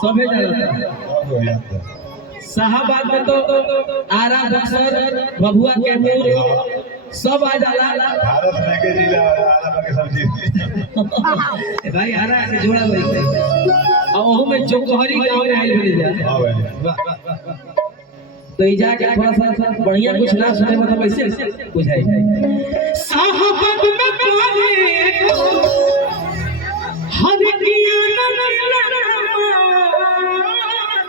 सबे जानता साहबाद में तो आरा बक्सर भभुआ कैमूर सब आ जाला। भारत में के जिला आरा के सब चीज भाई आरा के जोड़ा भाई और ओहू में जोकहरी गांव में आइल मिल जा। हां भाई तो ई जाके थोड़ा सा बढ़िया कुछ ना सुने मतलब ऐसे बुझाई जाए। साहबाद में पानी हर किया ना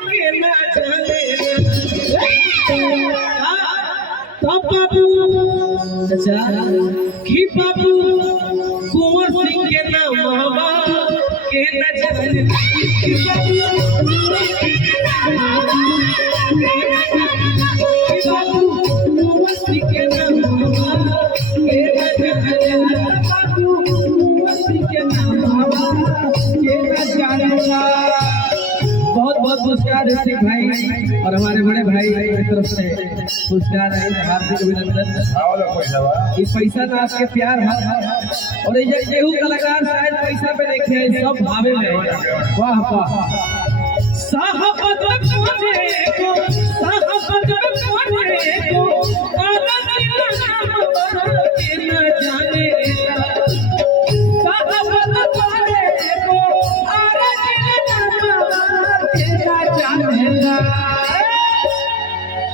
के ना चले बाबू अच्छा की बाबू कुंवर सिंह के नाम बाबा के न जाने की बाबू कुंवर सिंह के नाम बाबा के न जाने बाबू कुंवर सिंह के नाम बाबा के न जाने। बहुत बहुत पुरस्कार देते भाई और हमारे बड़े भाई की तरफ से पुरस्कार है, हार्दिक अभिनंदन। ये पैसा ना आपके प्यार है और ये केहू कलाकार शायद पैसा पे नहीं खे सब भावे में। वाह वाह साहबत कोने को साहबत कोने को आनंद के न जाने साहबत कोने को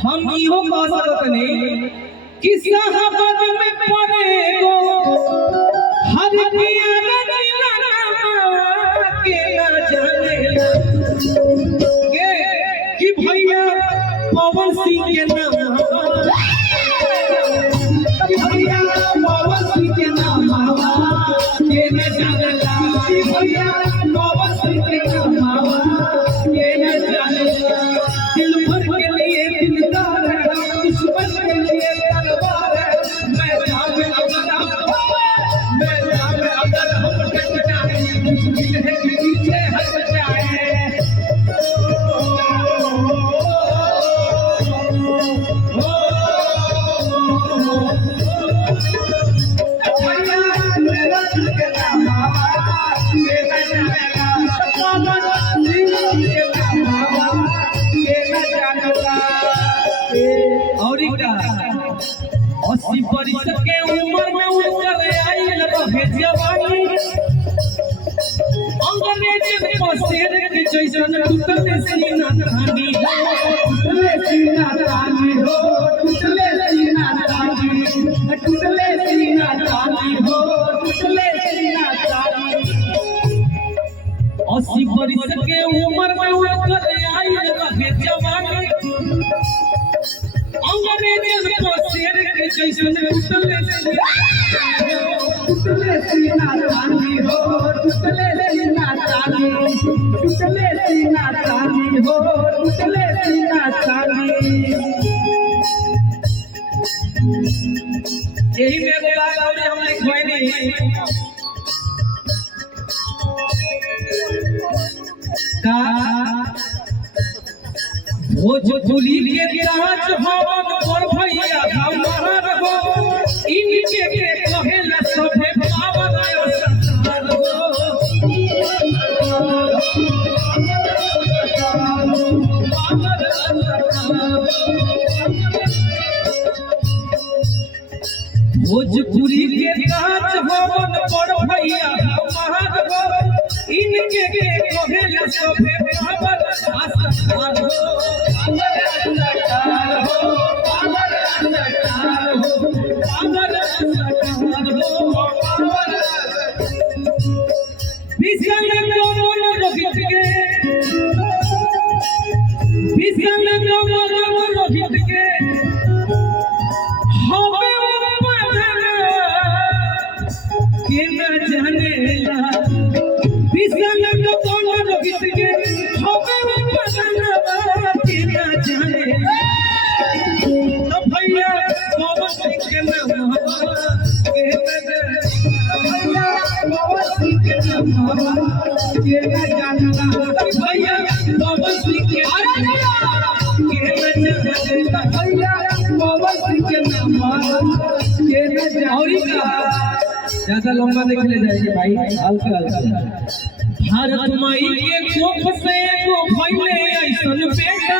हम इहो कह सकत नहीं कि साहबाद में पड़े गो हर किया के न जाने के कि भैया पवन सिंह के नाम कि भैया पवन सिंह के नाम के न जाने कि भैया पवन सिंह के नाम के न जाने। दिल भर के लिए दिलदार है दुश्मन के लिए तलवार है मैदान में अगर हम कट जाए मुश्किल है कि पीछे हट जाए। अस्सी बरिस के उम्र में उतर आइल रहे जवानी अंग्रेज पसेर के जैसन टूटले सीना तानी टूटले सीना तानी हो टूटले सीना तानी टूटले सीना तानी हो टूटले सीना तानी। अस्सी बरिस के उम्र में उतर आइल रहे जवानी अंग्रेज पसेर के जैसन टूटले सीना तानी हो टूटले सीना तानी टूटले सीना तानी हो टूटले सीना तानी। यही में एगो बात और हम लिखवानी का भोजपुरी के राज भवन पर भैया हमार हो इनके के कहेला सभे पावन संसार हो। भोजपुरी के राज भवन पर भैया हमार हो इनके के कहेला सभे पावन संसार हो। ज्यादा लंबा नहीं ले जाएगी भाई, हल्का हल्का। भारत माई के कोख से को भइले ऐसन बेटा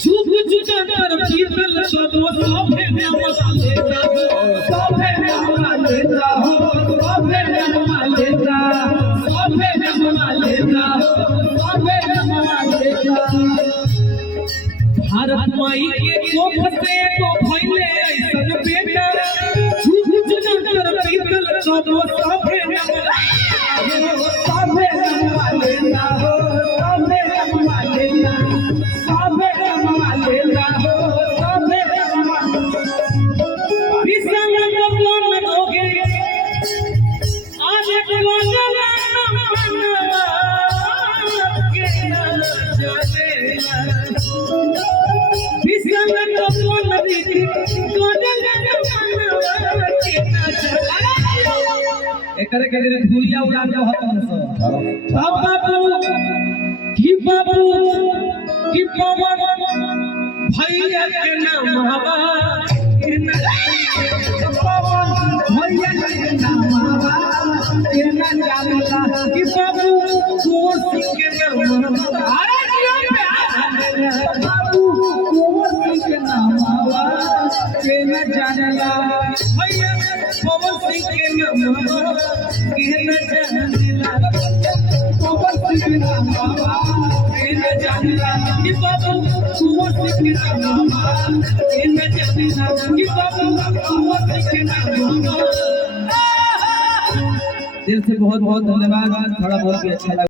झुक झुक कर पीतल सब सभे नाम लेता सभे नाम लेता हो सभे नाम लेता सभे नाम लेता सभे नाम लेता भारत माई के कोख से को भइले ऐसन बेटा झुक झुक कर पीतल सब सभे नाम सभे नाम लेता हो सभे नाम लेता सभे नाम लेता हो सभे नाम विसंग कोन होगे आज कोन के ना जाने विसंग कोन दी कोन के ना जाने एकरे के दिन धुलिया उड़ा के हतन से बाबू की पवन भैया के नाम हवा के ना पवन भैया के नाम हवा के ना जानला कि बाबू कोसी के नाम अरे प्यार बाबू कोसी के नाम हवा के ना जानला भैया पवन सिंह के नाम हवा के ना जानला पवन सिंह के नाम हवा के ना जानला कि बाबू कोसी के नाम हवा के ना जानला कि बाबू कोसी के नाम हवा। दिल से बहुत बहुत धन्यवाद। थोड़ा बहुत भी अच्छा लगा।